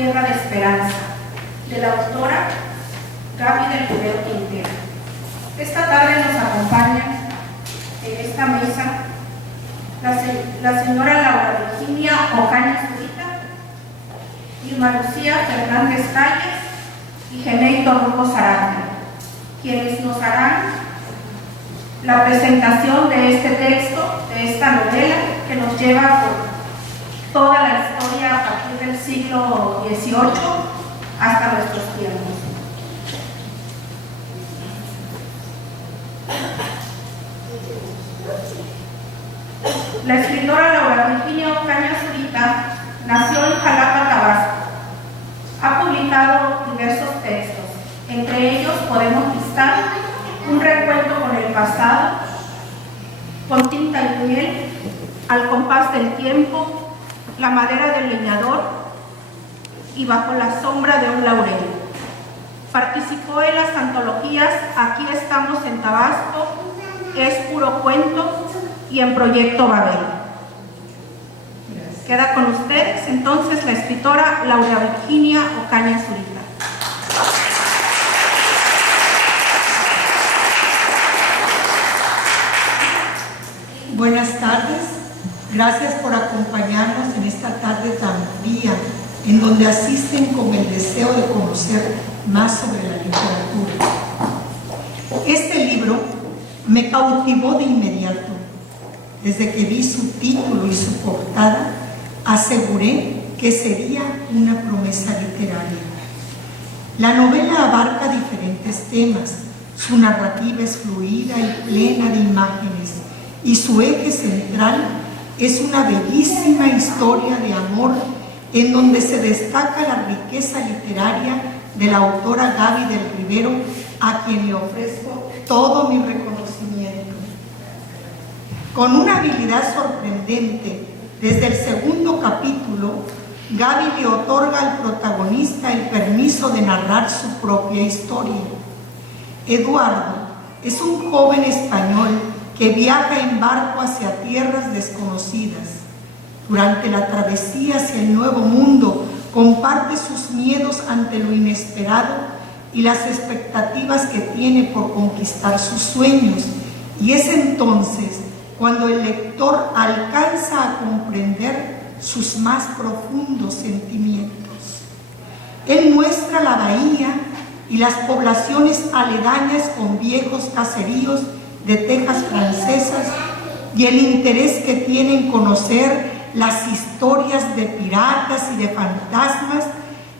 Tierra de Esperanza, de la autora Gaby del Rivero Quintero. Esta tarde nos acompaña en esta mesa la señora Laura Virginia Ocaña Zurita, Irma Lucía Fernández Calles y Geneito Rucos Aranda, quienes nos harán la presentación de este texto, de esta novela que nos lleva por toda la historia a partir del siglo XVIII hasta nuestros tiempos. La escritora Laura Virginia Ocaña Zurita nació en Jalapa, Tabasco. Ha publicado diversos textos. Entre ellos podemos listar un recuento con el pasado, Con tinta y miel, Al compás del tiempo, La madera del leñador y Bajo la sombra de un laurel. Participó en las antologías Aquí estamos en Tabasco, Es puro cuento y en Proyecto Babel. Queda con ustedes entonces la escritora Laura Virginia Ocaña Zurita. Buenas tardes, gracias por acompañarnos en esta tarde tan fría, en donde asisten con el deseo de conocer más sobre la literatura. Este libro me cautivó de inmediato. Desde que vi su título y su portada, aseguré que sería una promesa literaria. La novela abarca diferentes temas, su narrativa es fluida y plena de imágenes, y su eje central es una bellísima historia de amor en donde se destaca la riqueza literaria de la autora Gaby del Rivero, a quien le ofrezco todo mi reconocimiento. Con una habilidad sorprendente, desde el segundo capítulo, Gaby le otorga al protagonista el permiso de narrar su propia historia. Eduardo es un joven español que viaja en barco hacia tierras desconocidas. Durante la travesía hacia el nuevo mundo, comparte sus miedos ante lo inesperado y las expectativas que tiene por conquistar sus sueños. Y es entonces cuando el lector alcanza a comprender sus más profundos sentimientos. Él muestra la bahía y las poblaciones aledañas con viejos caseríos de tejas francesas y el interés que tiene en conocer las historias de piratas y de fantasmas,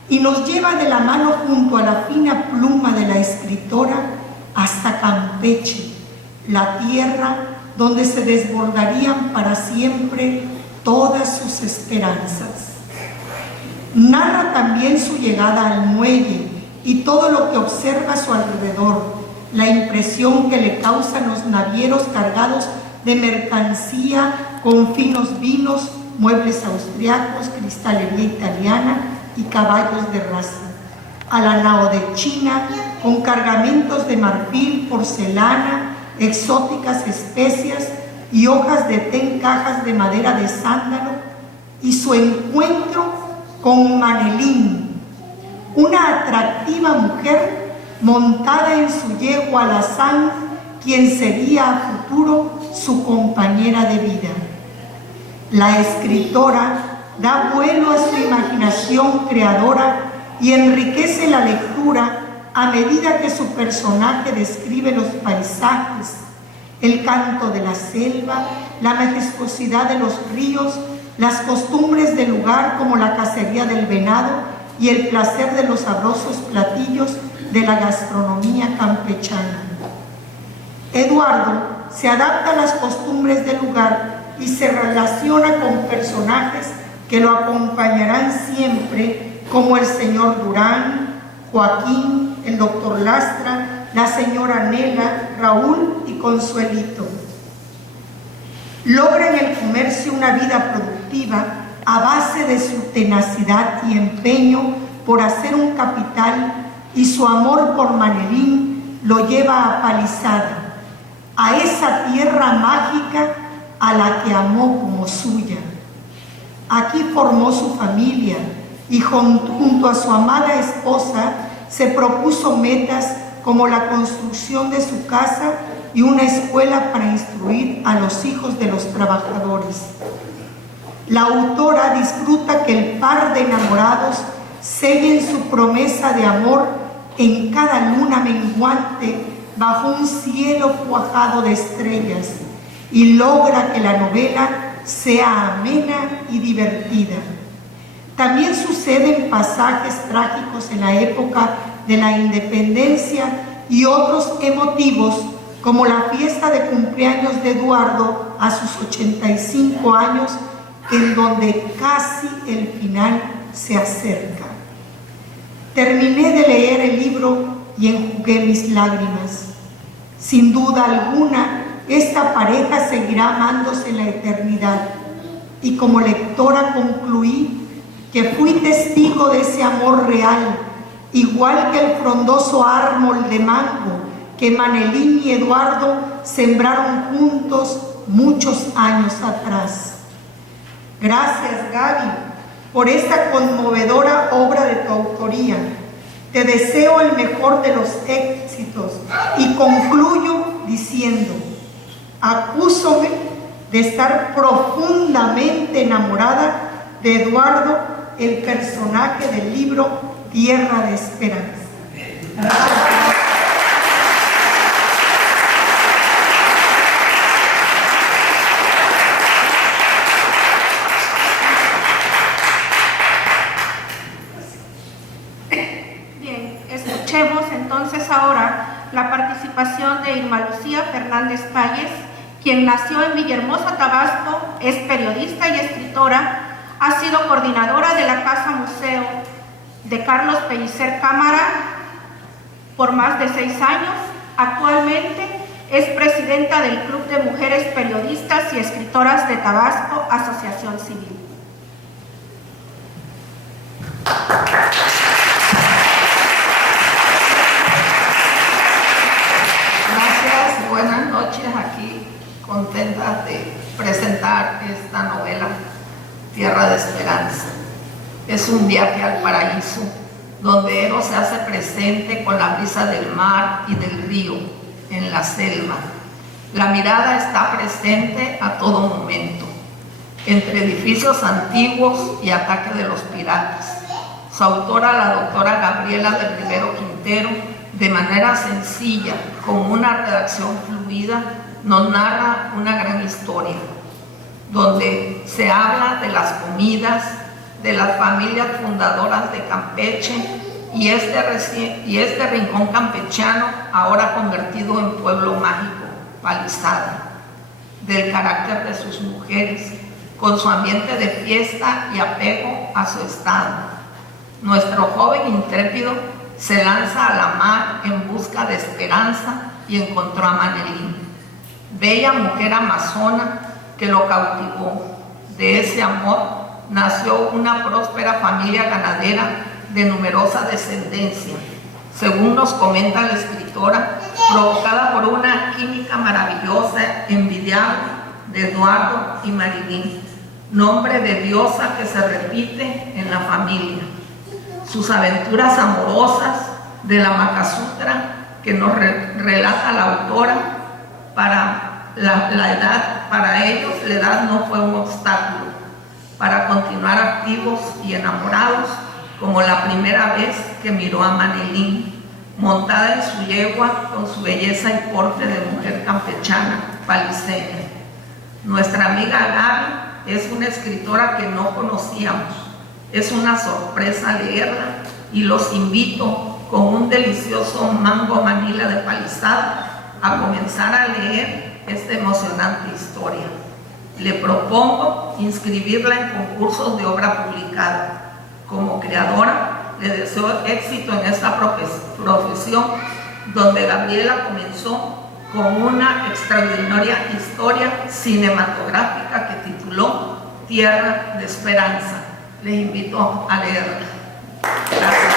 y nos lleva de la mano junto a la fina pluma de la escritora hasta Campeche, la tierra donde se desbordarían para siempre todas sus esperanzas. Narra también su llegada al muelle y todo lo que observa a su alrededor, la impresión que le causan los navieros cargados de mercancía con finos vinos, muebles austriacos, cristalería italiana y caballos de raza, a la nao de China con cargamentos de marfil, porcelana, exóticas especias y hojas de té en cajas de madera de sándalo, y su encuentro con Manelín, una atractiva mujer montada en su yegua alazán, quien sería a futuro su compañera de vida. La escritora da vuelo a su imaginación creadora y enriquece la lectura a medida que su personaje describe los paisajes, el canto de la selva, la majestuosidad de los ríos, las costumbres del lugar como la cacería del venado y el placer de los sabrosos platillos de la gastronomía campechana. Eduardo se adapta a las costumbres del lugar y se relaciona con personajes que lo acompañarán siempre, como el señor Durán, Joaquín, el doctor Lastra, la señora Nela, Raúl y Consuelito. Logra en el comercio una vida productiva a base de su tenacidad y empeño por hacer un capital, y su amor por Manelín lo lleva a Palizada, a esa tierra mágica a la que amó como suya. Aquí formó su familia y junto a su amada esposa se propuso metas como la construcción de su casa y una escuela para instruir a los hijos de los trabajadores. La autora disfruta que el par de enamorados sellen su promesa de amor en cada luna menguante bajo un cielo cuajado de estrellas y logra que la novela sea amena y divertida. También suceden pasajes trágicos en la época de la independencia y otros emotivos, como la fiesta de cumpleaños de Eduardo a sus 85 años, en donde casi el final se acerca. Terminé de leer el libro y enjugué mis lágrimas. Sin duda alguna, esta pareja seguirá amándose en la eternidad. Y como lectora concluí que fui testigo de ese amor real, igual que el frondoso árbol de mango que Manelín y Eduardo sembraron juntos muchos años atrás. Gracias, Gaby, por esta conmovedora obra de tu autoría. Te deseo el mejor de los éxitos y concluyo diciendo: acúsome de estar profundamente enamorada de Eduardo, el personaje del libro Tierra de Esperanza. Bien, escuchemos entonces ahora la participación de Irma Lucía Fernández Calles, quien nació en Villahermosa, Tabasco, es periodista y escritora, ha sido coordinadora de la Casa Museo de Carlos Pellicer Cámara por más de 6 años. Actualmente es presidenta del Club de Mujeres Periodistas y Escritoras de Tabasco, Asociación Civil. Gracias, buenas noches, aquí contenta de presentar esta novela Tierra de Esperanza. Es un viaje al paraíso, donde Eros se hace presente con la brisa del mar y del río, en la selva. La mirada está presente a todo momento, entre edificios antiguos y ataque de los piratas. Su autora, la doctora Gabriela del Rivero Quintero, de manera sencilla, con una redacción fluida, nos narra una gran historia, donde se habla de las comidas, de las familias fundadoras de Campeche y este rincón campechano ahora convertido en pueblo mágico, Palizada, del carácter de sus mujeres, con su ambiente de fiesta y apego a su estado. Nuestro joven intrépido se lanza a la mar en busca de esperanza y encontró a Manelín, bella mujer amazona que lo cautivó. De ese amor nació una próspera familia ganadera de numerosa descendencia, según nos comenta la escritora, provocada por una química maravillosa, envidiable, de Eduardo y Marilyn, nombre de diosa que se repite en la familia. Sus aventuras amorosas de la Makasutra que nos relata la autora, para la edad, para ellos la edad no fue un obstáculo para continuar activos y enamorados, como la primera vez que miró a Manelín, montada en su yegua con su belleza y porte de mujer campechana, paliseña. Nuestra amiga Gaby es una escritora que no conocíamos. Es una sorpresa leerla y los invito con un delicioso mango manila de Palizada a comenzar a leer esta emocionante historia. Le propongo inscribirla en concursos de obra publicada. Como creadora, le deseo éxito en esta profesión, donde Gabriela comenzó con una extraordinaria historia cinematográfica que tituló Tierra de Esperanza. Les invito a leerla. Gracias.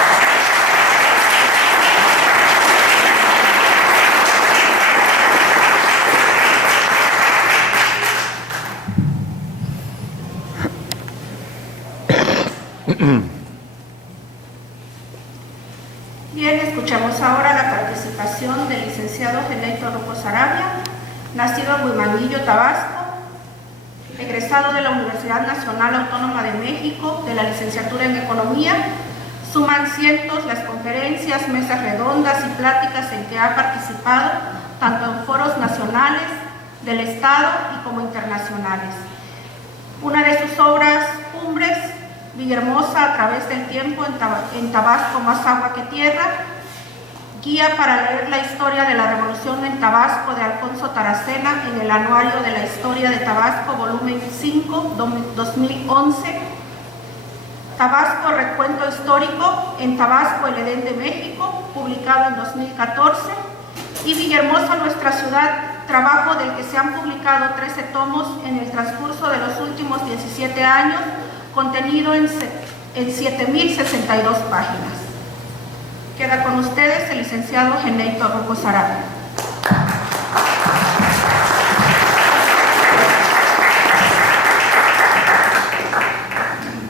licenciado Geneito Rocco Saravia, nacido en Huimanguillo, Tabasco, egresado de la Universidad Nacional Autónoma de México de la licenciatura en Economía. Suman cientos las conferencias, mesas redondas y pláticas en que ha participado, tanto en foros nacionales, del Estado y como internacionales. Una de sus obras cumbres, Villahermosa a través del tiempo, en Tabasco más agua que tierra, guía para leer la historia de la revolución en Tabasco de Alfonso Taracena en el Anuario de la Historia de Tabasco, volumen 5, 2011, Tabasco, recuento histórico, en Tabasco, el Edén de México, publicado en 2014, y Villahermosa, nuestra ciudad, trabajo del que se han publicado 13 tomos en el transcurso de los últimos 17 años, contenido en 7.062 páginas. Queda con ustedes el licenciado Geneito Rocco Saravia.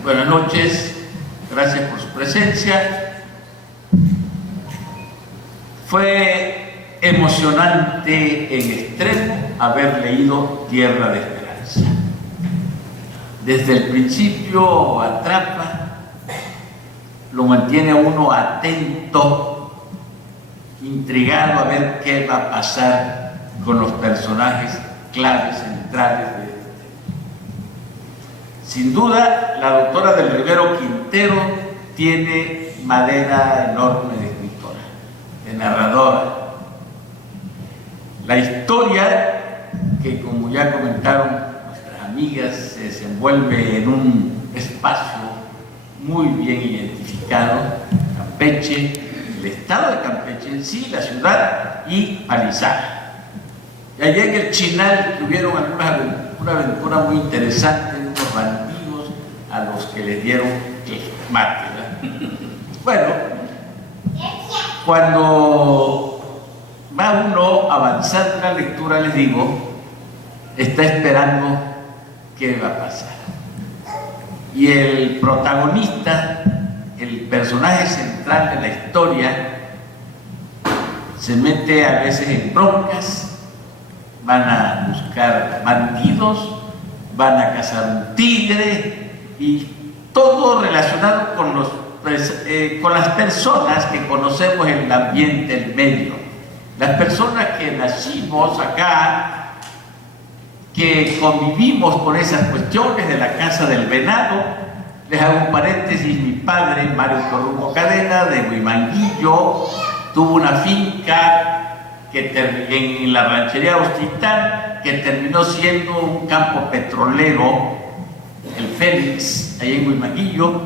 Buenas noches, gracias por su presencia. Fue emocionante en extremo haber leído Tierra de Esperanza. Desde el principio atrapa, lo mantiene a uno atento, intrigado a ver qué va a pasar con los personajes claves, centrales de este tema. Sin duda, la doctora del Rivero Quintero tiene madera enorme de escritora, de narradora. La historia, que como ya comentaron nuestras amigas, se desenvuelve en un espacio muy bien identificado, Campeche, el estado de Campeche en sí, la ciudad y Palizada. Y allá en el Chinal tuvieron una aventura muy interesante, unos bandidos a los que les dieron mate, ¿verdad? Bueno, cuando va uno avanzando en la lectura, les digo, está esperando qué va a pasar. Y el protagonista, el personaje central de la historia, se mete a veces en broncas, van a buscar bandidos, van a cazar un tigre y todo relacionado con las personas que conocemos en el ambiente, el medio. Las personas que nacimos acá, que convivimos con esas cuestiones de la Casa del Venado. Les hago un paréntesis: mi padre, Mario Corrumo Cadena, de Huimanguillo, tuvo una finca en la ranchería Hostitán, que terminó siendo un campo petrolero, el Fénix, ahí en Huimanguillo,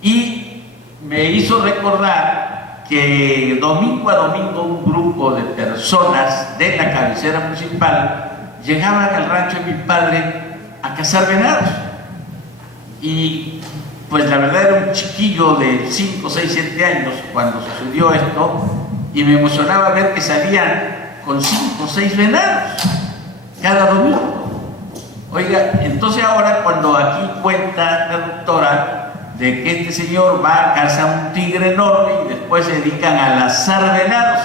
y me hizo recordar que domingo a domingo un grupo de personas de la cabecera municipal llegaban al rancho de mi padre a cazar venados. Y pues la verdad era un chiquillo de 5, 6, 7 años cuando sucedió esto, y me emocionaba ver que salían con 5 o 6 venados cada domingo. Oiga, entonces ahora cuando aquí cuenta la doctora de que este señor va a cazar un tigre enorme y después se dedican a lazar venados,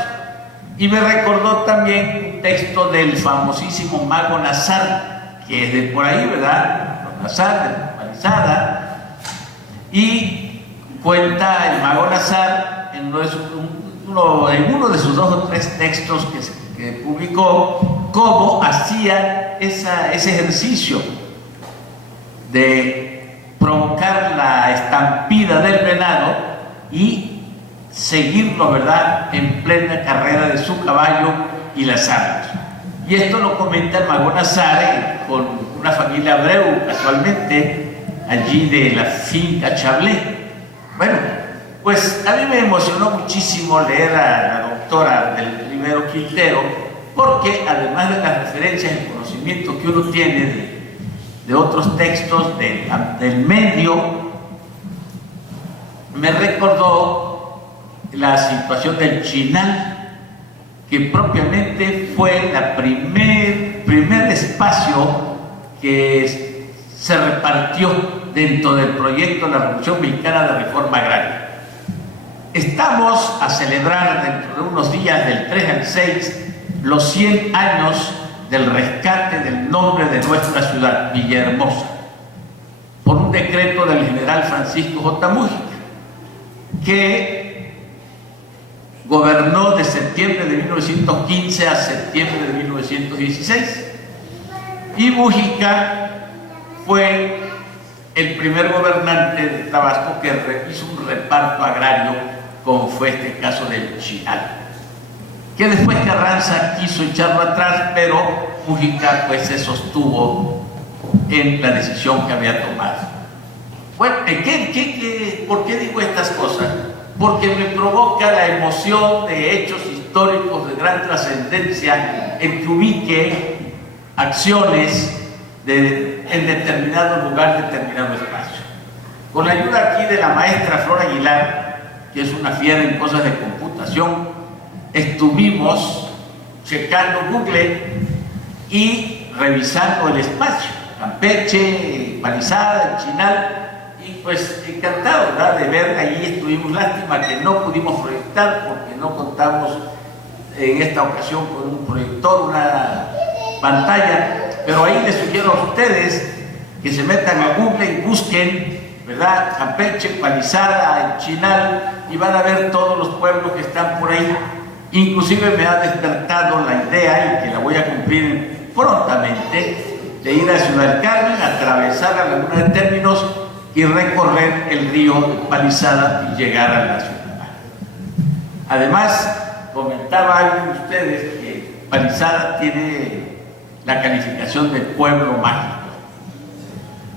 y me recordó también un texto del famosísimo mago Nazar, que es de por ahí, ¿verdad? Nazar, de Palizada, y cuenta el mago Nazar en uno de sus 2 o 3 textos que publicó, cómo hacía ese ejercicio de provocar la estampida del venado y seguirlo, ¿verdad?, en plena carrera de su caballo y lazarlos. Y esto lo comenta el mago Nazar con una familia Abreu, casualmente, allí de la finca Chablé. Bueno, pues a mí me emocionó muchísimo leer a la doctora del Rivero Quintero, porque además de las referencias y conocimiento que uno tiene de otros textos del medio, me recordó la situación del Chinal, que propiamente fue el primer espacio que se repartió dentro del proyecto de la Revolución Mexicana de Reforma Agraria. Estamos a celebrar dentro de unos días, del 3 al 6, los 100 años del rescate del nombre de nuestra ciudad, Villahermosa, por un decreto del general Francisco J. Múgica, que gobernó de septiembre de 1915 a septiembre de 1916. Y Múgica fue el primer gobernante de Tabasco que hizo un reparto agrario, como fue este caso del Chinal, que después Carranza quiso echarlo atrás, pero Múgica pues se sostuvo en la decisión que había tomado. Bueno, ¿por qué digo estas cosas? Porque me provoca la emoción de hechos históricos de gran trascendencia en que ubique acciones en determinado lugar, determinado espacio. Con la ayuda aquí de la maestra Flor Aguilar, que es una fiera en cosas de computación, estuvimos checando Google y revisando el espacio, Campeche, Palizada, el Chinal, y pues encantado, ¿verdad?, de ver. Allí estuvimos. Lástima que no pudimos proyectar porque no contamos en esta ocasión con un proyector, una pantalla, pero ahí les sugiero a ustedes que se metan a Google y busquen, ¿verdad?, Campeche, Palizada, el Chinal, y van a ver todos los pueblos que están por ahí. Inclusive me ha despertado la idea, y que la voy a cumplir prontamente, de ir a Ciudad del Carmen, atravesar la Laguna de Términos y recorrer el río Palizada y llegar a la ciudad. Además, comentaba alguien de ustedes que Palizada tiene la calificación de pueblo mágico,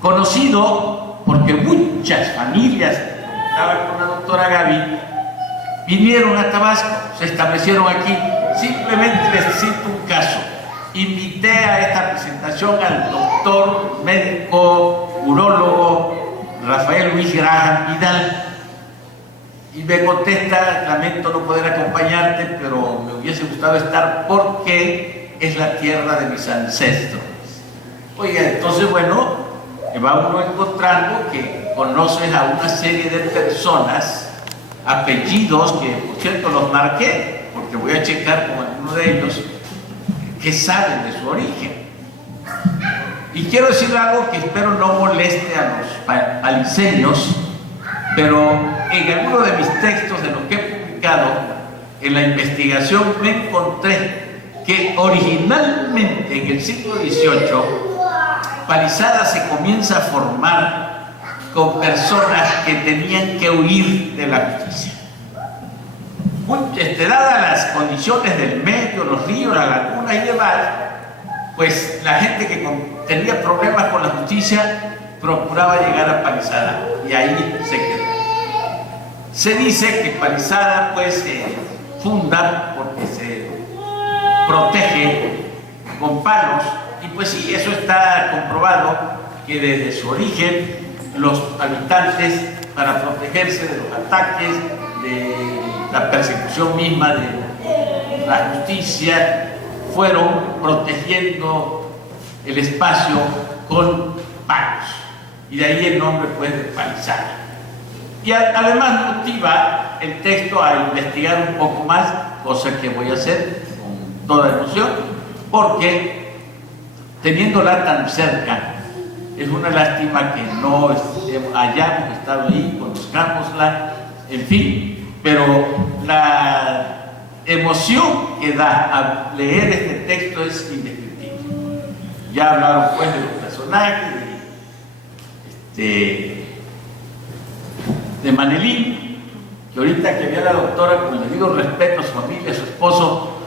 conocido porque muchas familias, estaba con la doctora Gaby, vinieron a Tabasco, se establecieron aquí. Simplemente les cito un caso. Invité a esta presentación al doctor médico urólogo Rafael Luis Graham Vidal, y me contesta: lamento no poder acompañarte, pero me hubiese gustado estar porque es la tierra de mis ancestros. Oiga, entonces bueno, va uno encontrando que conoces a una serie de personas, apellidos que por cierto los marqué porque voy a checar con alguno de ellos, que saben de su origen. Y quiero decir algo que espero no moleste a los paliseños, pero en alguno de mis textos, de los que he publicado en la investigación, me encontré que originalmente en el siglo XVIII Palizada se comienza a formar con personas que tenían que huir de la justicia. Dadas las condiciones del medio, los ríos, la laguna y demás, pues la gente que tenía problemas con la justicia procuraba llegar a Palizada, y ahí se quedó. Se dice que Palizada pues se funda porque se protege con palos, y pues sí, eso está comprobado, que desde su origen los habitantes, para protegerse de los ataques, de la persecución misma de la justicia, fueron protegiendo el espacio con palos, y de ahí el nombre pues de Palizada. Y además motiva el texto a investigar un poco más, cosa que voy a hacer con toda emoción, porque teniéndola tan cerca, es una lástima que no hayamos estado ahí, conozcámosla, en fin, pero la emoción que da a leer este texto es indescriptible. Ya hablaron pues de los personajes, de Manelín, que ahorita que vi a la doctora, con el debido respeto a su familia, a su esposo,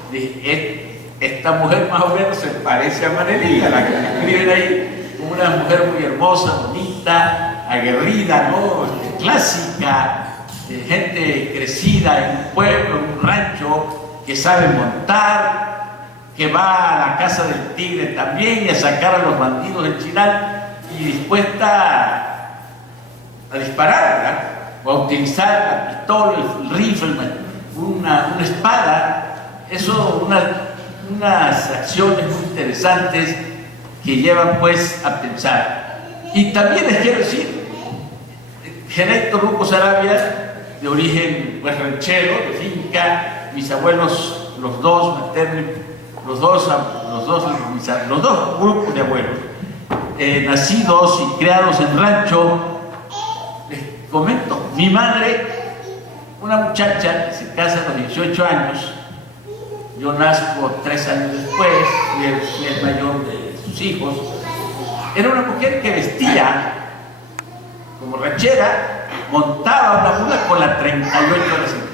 esta mujer más o menos se parece a Manelín, a la que escriben ahí, como una mujer muy hermosa, bonita, aguerrida, ¿no?, clásica, gente crecida en un pueblo, en un rancho, que sabe montar, que va a la casa del tigre también y a sacar a los bandidos del Chinal, y dispuesta a disparar, ¿verdad?, o a utilizar la pistola, el rifle, una espada. Eso, unas acciones muy interesantes que llevan pues a pensar. Y también les quiero decir, Héctor Luco Sarabia de origen pues ranchero, de finca. Mis abuelos, los dos maternos, los dos grupos de abuelos, nacidos y criados en rancho. Les comento, mi madre, una muchacha que se casa a los 18 años, yo nazco 3 años después, fui el mayor de sus hijos. Era una mujer que vestía como ranchera, montaba una mula con la 38 de la cintura.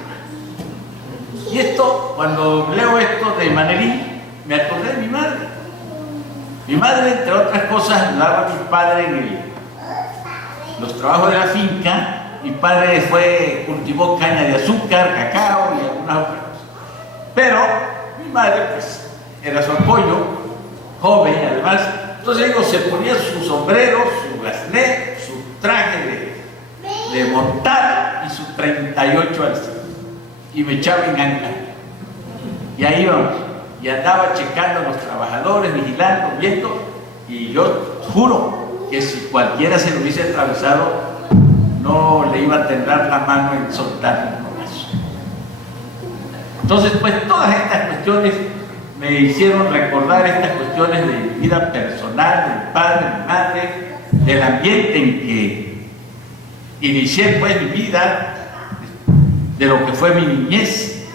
Y esto, cuando leo esto de Manelí, me acordé de mi madre. Mi madre, entre otras cosas, ayudaba a mi padre en los trabajos de la finca. Mi padre cultivó caña de azúcar, cacao y algunas otras cosas. Pero mi madre, pues, era su apoyo, joven además. Entonces digo, se ponía su sombrero, su gasné, su traje de montar y su 38 al cinto. Y me echaba en ancla. Y ahí íbamos. Y andaba checando a los trabajadores, vigilando, viendo. Y yo juro que si cualquiera se lo hubiese atravesado, no le iba a temblar la mano en soltar un brazo. Entonces, pues todas estas cuestiones me hicieron recordar estas cuestiones de mi vida personal, de mi padre, de mi madre, del ambiente en que inicié pues mi vida, de lo que fue mi niñez.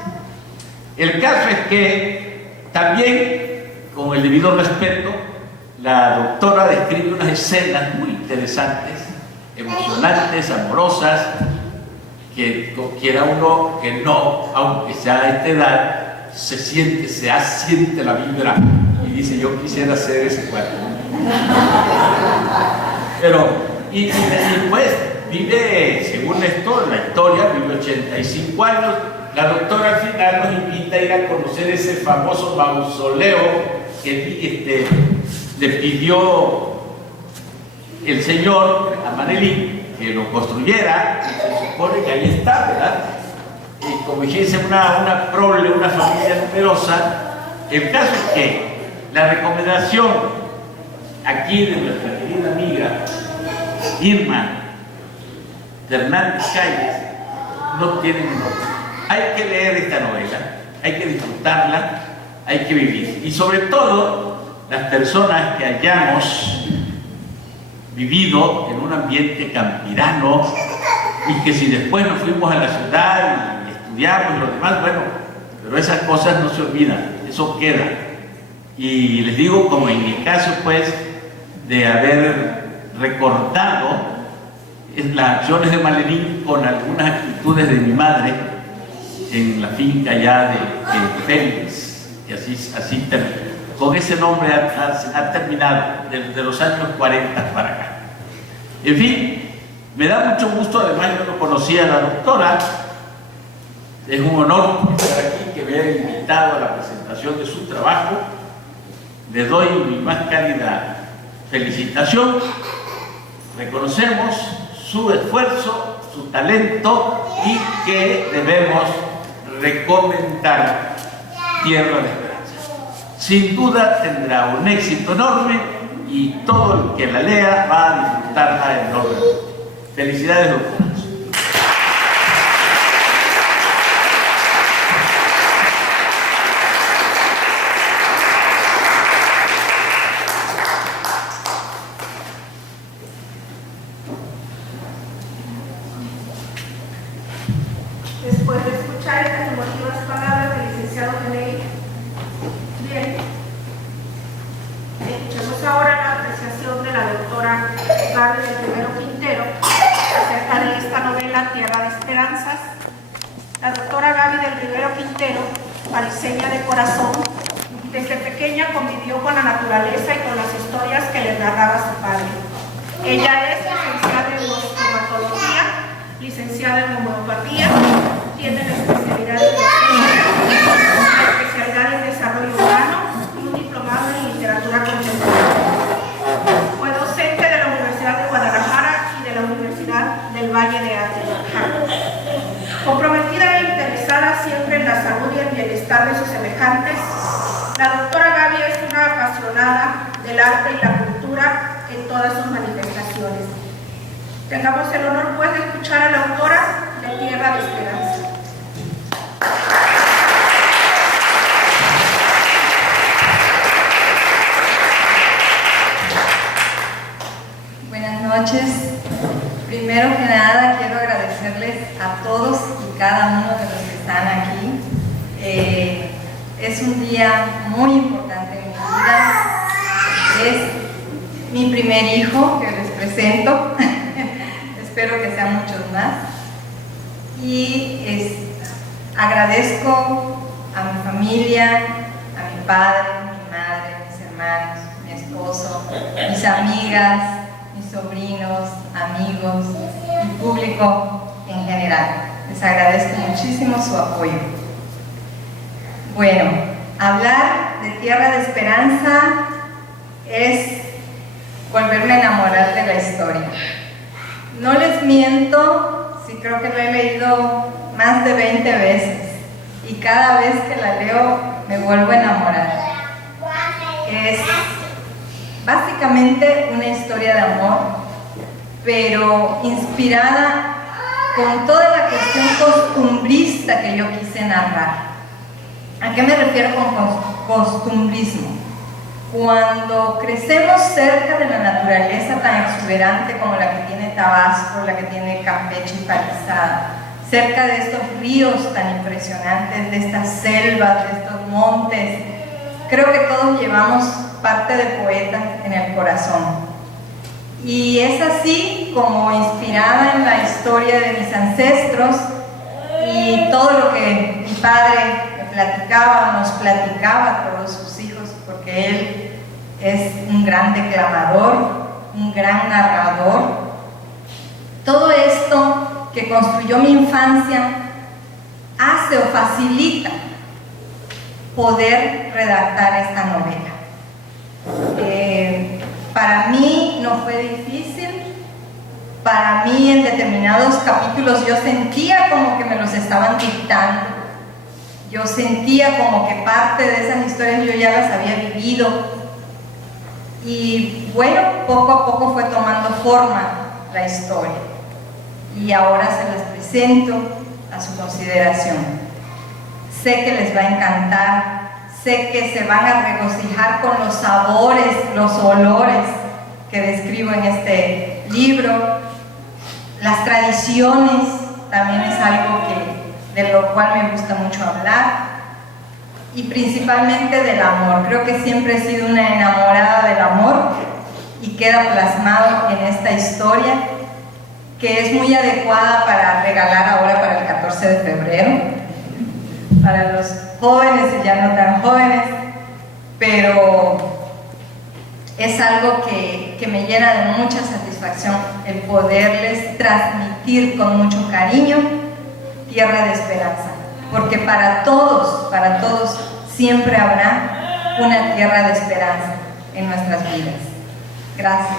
El caso es que también, con el debido respeto, la doctora describe unas escenas muy interesantes, emocionantes, amorosas, que quiera uno que no, aunque sea a esta edad, se siente la vibra y dice, yo quisiera ser ese cuerpo. Pero, y pues vive, según esto, la historia, vive 85 años. La doctora al final nos invita a ir a conocer ese famoso mausoleo que le pidió el señor a Manelí que lo construyera, y se supone que ahí está, ¿verdad? Y como dijese, una prole, una familia numerosa. El caso es que la recomendación aquí de nuestra querida amiga Irma Hernández Calles no tiene menor. Hay que leer esta novela, hay que disfrutarla, hay que vivir. Y sobre todo, las personas que hayamos vivido en un ambiente campirano y que si después nos fuimos a la ciudad y estudiamos y lo demás, bueno, pero esas cosas no se olvidan, eso queda. Y les digo, como en mi caso, pues, de haber recordado las acciones de Manelí con algunas actitudes de mi madre en la finca ya de Félix, y así terminó. Con ese nombre ha terminado desde los años 40 para acá. En fin, me da mucho gusto, además yo no conocía a la doctora, es un honor estar aquí, que me haya invitado a la presentación de su trabajo. Le doy mi más cálida felicitación, reconocemos su esfuerzo, su talento y que debemos recomendar Tierra de Esperanza. Sin duda tendrá un éxito enorme y todo el que la lea va a disfrutarla enormemente. Felicidades, doctor. Después de escuchar estas emotivas palabras del licenciado Teney, bien, escuchemos ahora la apreciación de la doctora Gaby del Rivero Quintero acerca de esta novela Tierra de Esperanzas. La doctora Gaby del Rivero Quintero, pariseña de corazón, desde pequeña convivió con la naturaleza y con las historias que le narraba su padre. Ella es licenciada en osteomatología, licenciada en homeopatía, tiene la especialidad en desarrollo humano y un diplomado en literatura contemporánea. Fue docente de la Universidad de Guadalajara y de la Universidad del Valle de Atl. Comprometida e interesada siempre en la salud y el bienestar de sus semejantes, la doctora Gaby es una apasionada del arte y la cultura en todas sus manifestaciones. Tengamos el honor, pues, de escuchar a la autora de Tierra de Esperanza. Buenas noches. Primero que nada quiero agradecerles a todos y cada uno de los que están aquí. Es un día muy importante en mi vida. Es mi primer hijo que les presento. Espero que sean muchos más. Y agradezco a mi familia, a mi padre, mi madre, mis hermanos, mi esposo, mis amigas, mis sobrinos, amigos, mi público en general. Les agradezco muchísimo su apoyo. Bueno, hablar de Tierra de Esperanza es volverme a enamorar de la historia. No les miento, sí creo que la he leído más de 20 veces y cada vez que la leo me vuelvo a enamorar. Es básicamente una historia de amor, pero inspirada con toda la cuestión costumbrista que yo quise narrar. ¿A qué me refiero con costumbrismo? Cuando crecemos cerca de la naturaleza tan exuberante como la que tiene Tabasco, la que tiene Campeche y Palizada, cerca de estos ríos tan impresionantes, de estas selvas, de estos montes, creo que todos llevamos parte de poeta en el corazón. Y es así como, inspirada en la historia de mis ancestros y todo lo que mi padre nos platicaba a todos sus hijos, porque él es un gran declamador, un gran narrador. Todo esto que construyó mi infancia hace o facilita poder redactar esta novela. Para mí no fue difícil. Para mí, en determinados capítulos yo sentía como que me los estaban dictando. Yo sentía como que parte de esas historias yo ya las había vivido. Y bueno, poco a poco fue tomando forma la historia. Y ahora se las presento a su consideración. Sé que les va a encantar. Sé que se van a regocijar con los sabores, los olores que describo en este libro. Las tradiciones también es algo de lo cual me gusta mucho hablar. Y principalmente del amor. Creo que siempre he sido una enamorada del amor y queda plasmado en esta historia, que es muy adecuada para regalar ahora para el 14 de febrero, para los jóvenes y ya no tan jóvenes, pero es algo que me llena de mucha satisfacción el poderles transmitir con mucho cariño Tierra de Esperanza, porque para todos siempre habrá una tierra de esperanza en nuestras vidas. Gracias.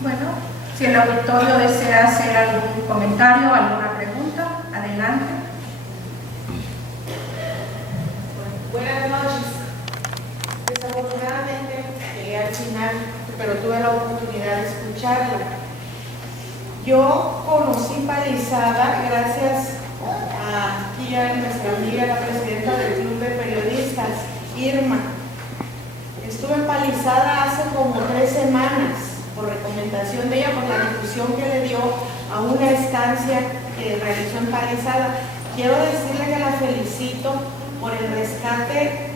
Bueno, si el auditorio desea hacer algún comentario, alguna pregunta, adelante. Buenas noches. Desafortunadamente llegué al final, pero tuve la oportunidad de escucharlo. Yo conocí Palizada gracias a nuestra amiga, la presidenta del Club de Periodistas, Irma. Estuve en Palizada hace como 3 semanas por recomendación de ella, por la difusión que le dio a una estancia que realizó en Palizada. Quiero decirle que la felicito por el rescate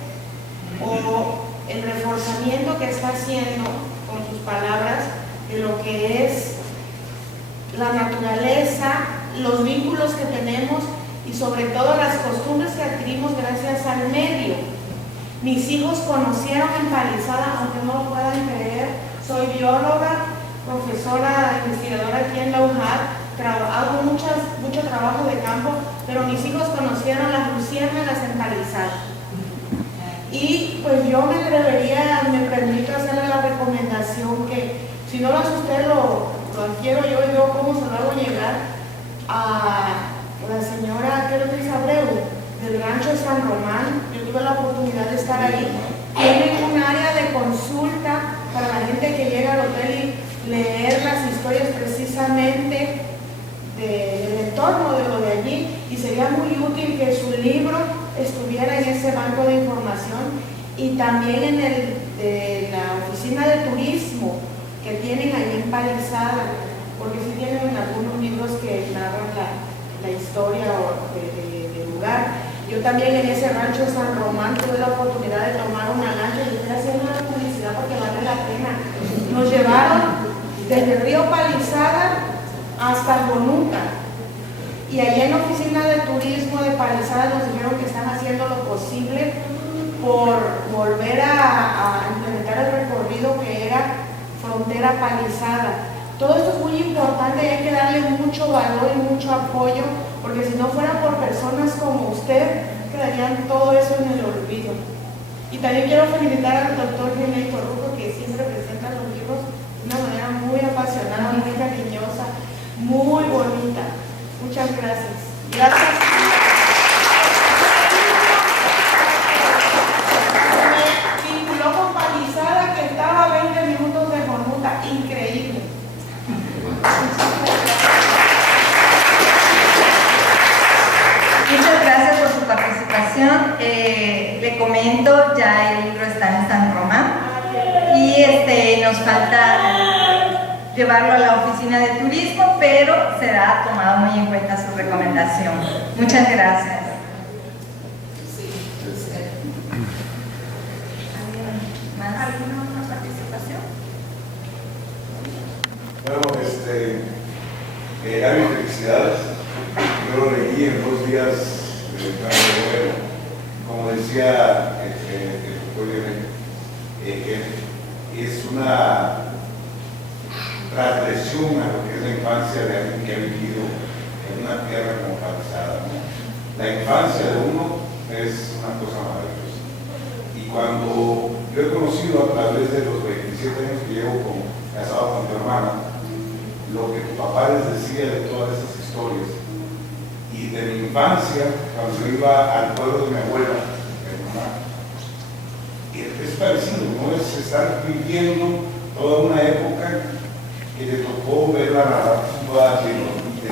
o el reforzamiento que está haciendo con sus palabras de lo que es la naturaleza, los vínculos que tenemos y sobre todo las costumbres que adquirimos gracias al medio. Mis hijos conocieron en Palizada, aunque no lo puedan creer. Soy bióloga, profesora, investigadora aquí en la UJAR, hago mucho trabajo de campo, pero mis hijos conocieron las luciérnagas en Palizada. Y pues yo me permito hacerle la recomendación que si no lo hace usted, lo adquiero yo y veo cómo se lo hago llegar a la señora San Román, yo tuve la oportunidad de estar ahí. Tienen un área de consulta para la gente que llega al hotel y leer las historias precisamente del entorno de lo de allí, y sería muy útil que su libro estuviera en ese banco de información y también en la oficina de turismo que tienen ahí en Palizada, porque sí tienen algunos libros que narran la historia del lugar. Yo también en ese rancho San Román tuve la oportunidad de tomar una lancha, y estoy haciendo la publicidad porque vale la pena. Nos llevaron desde el río Palizada hasta Jonuta, y allá en la oficina de turismo de Palizada nos dijeron que están haciendo lo posible por volver a implementar el recorrido que era Frontera Palizada. Todo esto es muy importante y hay que darle mucho valor y mucho apoyo, porque si no fuera por personas como usted, quedarían todo eso en el olvido. Y también quiero felicitar al doctor René Torruco, que siempre presenta los libros de una manera muy apasionada, muy cariñosa, muy bonita. Muchas gracias. Gracias. Me vinculó con Palizada, que estaba a 20 minutos de Jonuta. Increíble. Muchas gracias por su participación. Le comento, ya el libro está en San Román y nos falta llevarlo a la oficina de turismo, pero será tomado muy en cuenta su recomendación. Muchas gracias. ¿Alguna otra participación? Bueno, Gaby, felicidades. Yo lo leí en 2 días de la novela. Como decía el doctor es una transgresión a lo que es la infancia de alguien que ha vivido en una tierra como Palizada, ¿no? La infancia de uno es una cosa maravillosa. Y cuando yo he conocido a través de los 27 años que llevo casado con tu hermana, lo que tu papá les decía de todas esas historias, y de mi infancia, cuando yo iba al pueblo de mi abuela, mi mamá, es parecido, ¿no? Es estar viviendo toda una época que te tocó ver la narrativa de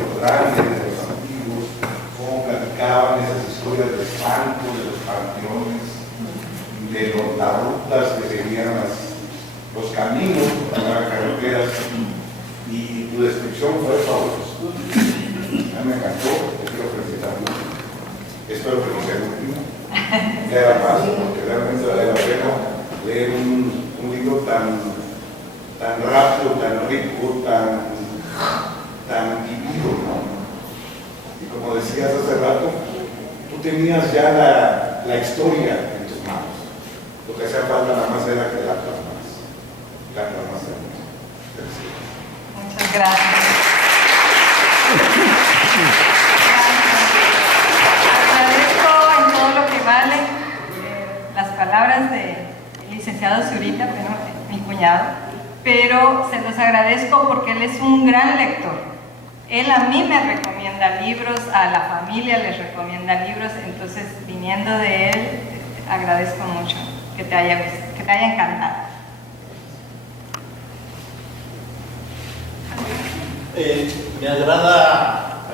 los grandes, de los antiguos, cómo platicaban esas historias de espanto, de los panteones, de las rutas que seguían los caminos, las carreteras, y tu descripción fue fabulosa. A mí me encantó, te quiero felicitar mucho. Espero que no sea el último. Que haga más, porque realmente vale la pena leer un libro tan rápido, tan rico, tan vivido, ¿no? Y como decías hace rato, tú tenías ya la historia en tus manos. Lo que hacía falta nada más era que la plasmas. La plasmas en mí. Muchas gracias. Agradezco en todo lo que vale las palabras del licenciado Zurita, bueno, mi cuñado, pero se los agradezco porque él es un gran lector. Él a mí me recomienda libros, a la familia les recomienda libros, entonces viniendo de él, agradezco mucho que te haya encantado. Me agrada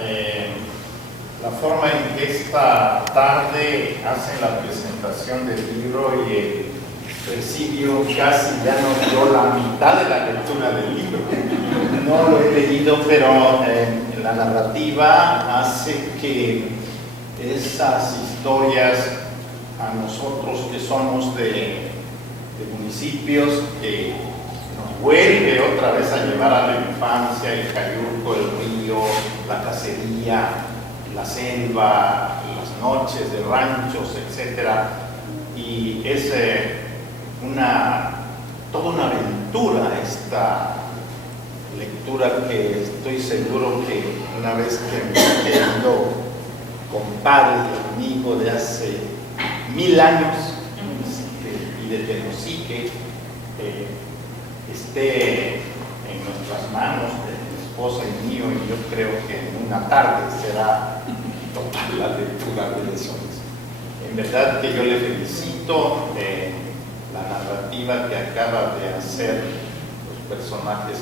la forma en que esta tarde hacen la presentación del libro y el presidio casi ya nos dio la mitad de la lectura del libro. No lo he leído, pero la narrativa hace que esas historias a nosotros que somos de municipios que nos vuelve otra vez a llevar a la infancia, el cayuco, el río, la cacería, la selva, las noches de ranchos, etc. Y es toda una aventura esta lectura que estoy seguro que una vez que mi querido compadre, amigo de hace 1000 años y de Tenosique, esté en nuestras manos, de mi esposa y mío, y yo creo que en una tarde será total la lectura de esos En verdad que yo le felicito de la narrativa que acaba de hacer los personajes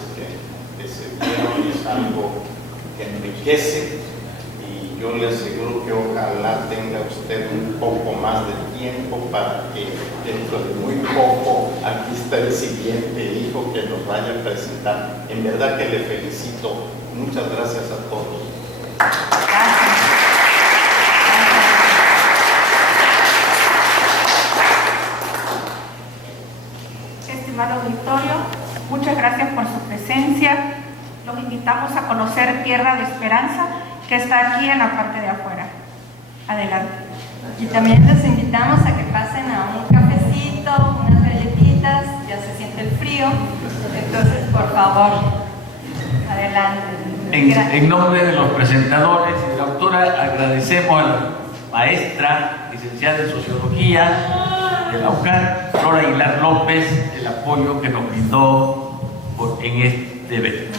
que se dieron, es algo que enriquece, y yo le aseguro que ojalá tenga usted un poco más de tiempo para que dentro de muy poco aquí está el siguiente hijo que nos vaya a presentar. En verdad que le felicito. Muchas gracias a todos. Estimado auditorio, muchas gracias por su presencia. Los invitamos a conocer Tierra de Esperanza, que está aquí en la parte de afuera. Adelante. Y también los invitamos a que pasen a un cafecito, unas galletitas, ya se siente el frío. Entonces, por favor, adelante. En nombre de los presentadores y de la autora, agradecemos a la maestra, licenciada en Sociología de la UCAR, Flora Aguilar López, el apoyo que nos brindó en este evento.